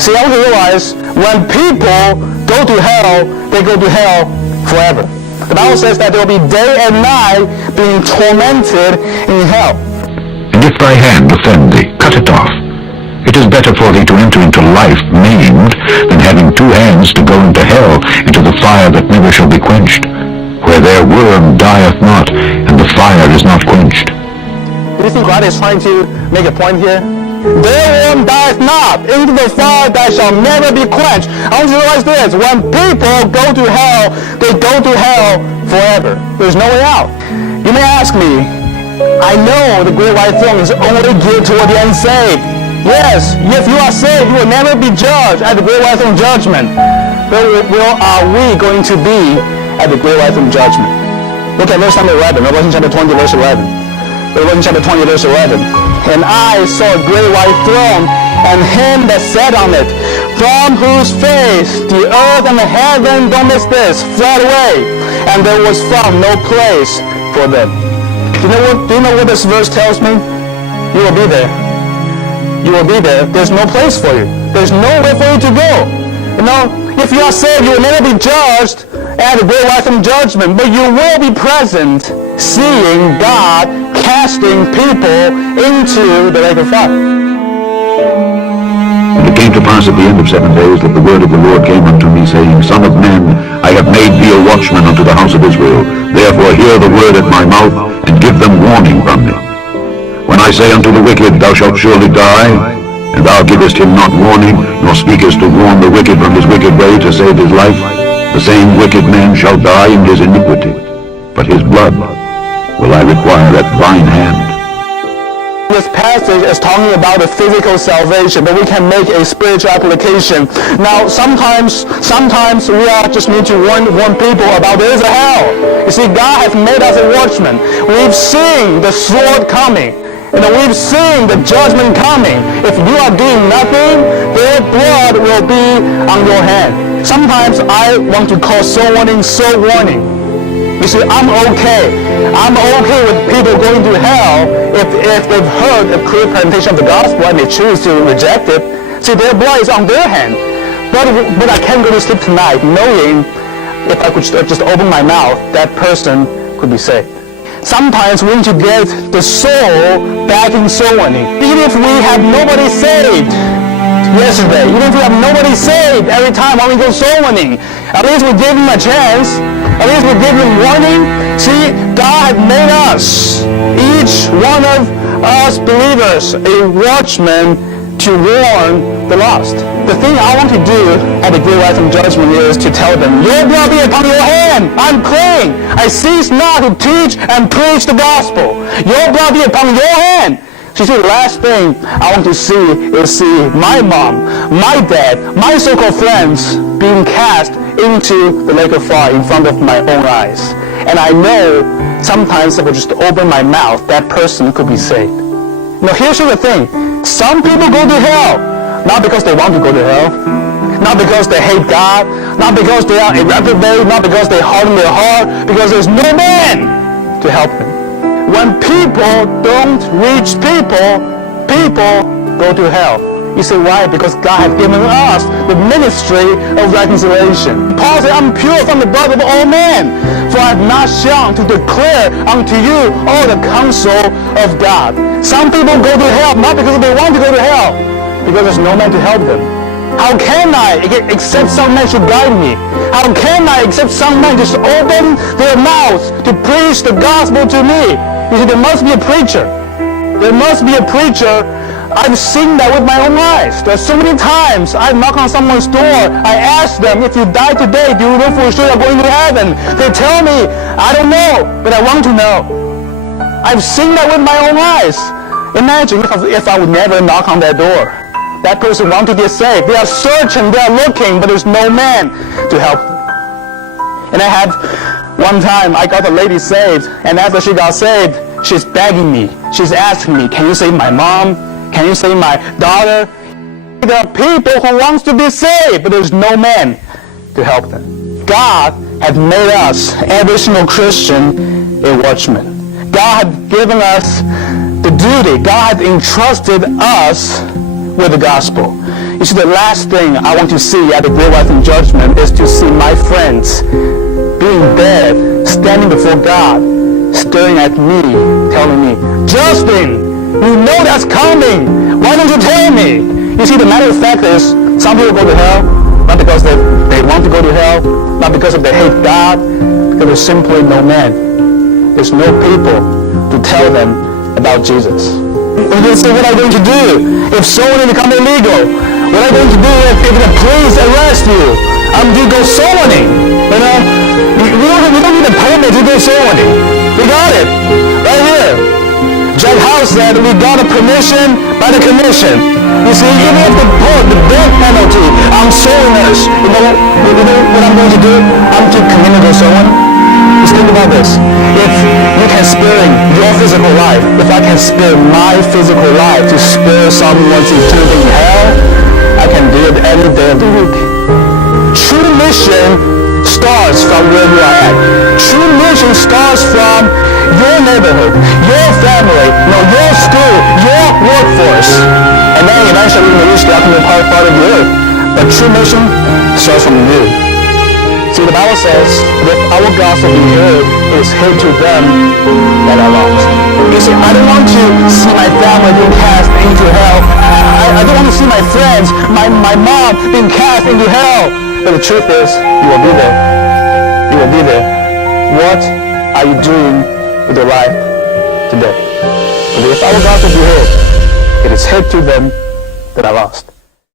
See, I want to realize when people go to hell, they go to hell forever. The Bible says that there will be day and night being tormented in hell. And if thy hand offend thee, cut it off. It is better for thee to enter into life maimed than having two hands to go into hell, into the fire that never shall be quenched, where their worm dieth not, and the fire is not quenched. Do you think God is trying to make a point here? Their worm dieth not, into the fire that shall never be quenched. I want you to realize this. When people go to hell, they go to hell forever. There's no way out. You may ask me, I know the great white throne is only geared toward the unsaved. Yes, if you are saved, you will never be judged at the great white throne judgment. But where are we going to be at the great white throne judgment? Look at verse number 11, Revelation chapter 20, verse 11. Revelation chapter 20, verse 11. And I saw a great white throne, and him that sat on it, from whose face the earth and the heaven, don't miss this, fled away, and there was found no place for them. Do you know what this verse tells me? You will be there. You will be there. There's no place for you. There's nowhere for you to go. You know, if you are saved, you will never be judged at the great white throne judgment, but you will be present, seeing God casting people into the lake of fire. And it came to pass at the end of 7 days that the word of the Lord came unto me, saying, Son of man, I have made thee a watchman unto the house of Israel. Therefore hear the word at my mouth, and give them warning from me. When I say unto the wicked, Thou shalt surely die, and thou givest him not warning, nor speakest to warn the wicked from his wicked way to save his life, the same wicked man shall die in his iniquity, but his blood will I require at thine hand. This passage is talking about the physical salvation, but we can make a spiritual application. Now, sometimes we just need to warn people about there is a hell. You see, God has made us a watchman. We've seen the sword coming. We've seen the judgment coming. If you are doing nothing, their blood will be on your hand. Sometimes I want to call soul warning. You see, I'm okay. I'm okay with people going to hell if they've heard a clear presentation of the gospel and they choose to reject it. See, their blood is on their hand. But I can't go to sleep tonight knowing if I could just open my mouth, that person could be saved. Sometimes we need to get the soul back in soul winning. Even if we have nobody saved yesterday, even if we have nobody saved every time when we go soul winning, at least we give them a chance. At least we give them warning. See, God made us, each one of us believers, a watchman to warn the lost. The thing I want to do at the great white throne judgment is to tell them, your blood be upon your hand. I'm clean. I cease not to teach and preach the gospel. Your blood be upon your hand. So you see, the last thing I want to see is my mom, my dad, my so-called friends being cast into the lake of fire in front of my own eyes. And I know sometimes if I just open my mouth, that person could be saved. Now here's the thing. Some people go to hell, not because they want to go to hell, not because they hate God, not because they are a reprobate, not because they harden their heart, because there's no man to help them. When people don't reach people go to hell. You say, why? Because God has given us the ministry of reconciliation. Paul said, I'm pure from the blood of all men, for I have not shunned to declare unto you all the counsel of God. Some people go to hell, not because they want to go to hell, because there's no man to help them. How can I except some man should guide me? How can I except some man just open their mouths to preach the gospel to me? You see, there must be a preacher. There must be a preacher. I've seen that with my own eyes. There's so many times I knock on someone's door. I ask them, if you die today, do you know for sure you're going to heaven? They tell me, I don't know, but I want to know. I've seen that with my own eyes. Imagine if I would never knock on that door. That person wants to get saved. They are searching, they are looking, but there's no man to help them. And I had one time, I got a lady saved, and after she got saved, she's begging me. She's asking me, can you save my mom? Can you save my daughter? There are people who wants to be saved, but there's no man to help them. God has made us, every single Christian, a watchman. God has given us the duty. God has entrusted us with the gospel. You see, the last thing I want to see at the great white throne judgment is to see my friends being dead, standing before God, staring at me, telling me, Justin, you know that's coming. Why don't you tell me? You see, the matter of fact is, some people go to hell, not because they want to go to hell, not because they hate God, because there's simply no man. There's no people to tell them about Jesus. And they say, what are you going to do if someone becomes illegal? What are you going to do if the police arrest you? You go soloing. You know, we don't need a permit to go soloing. We got it right here. Jack House said we got a permission by the commission. You see, even if they put the death penalty on soloners, you know what I'm going to do? I'm to community someone. Just think about this. If you can spare your physical life, if I can spare my physical life to spare someone's eternity in hell, I can do it any day of the week. True mission starts from where you are at. True mission starts from your neighborhood, your family, your school, your workforce. And then eventually we reach the ultimate part of the earth. But true mission starts from you. See, the Bible says, if our gospel be heard, it is heard to them that are lost. You see, I don't want to see my family being cast into hell. I don't want to see my friends, my mom being cast into hell. But the truth is, you will be there. You will be there. What are you doing with your life today? But if our gospel be heard, it is heard to them that are lost.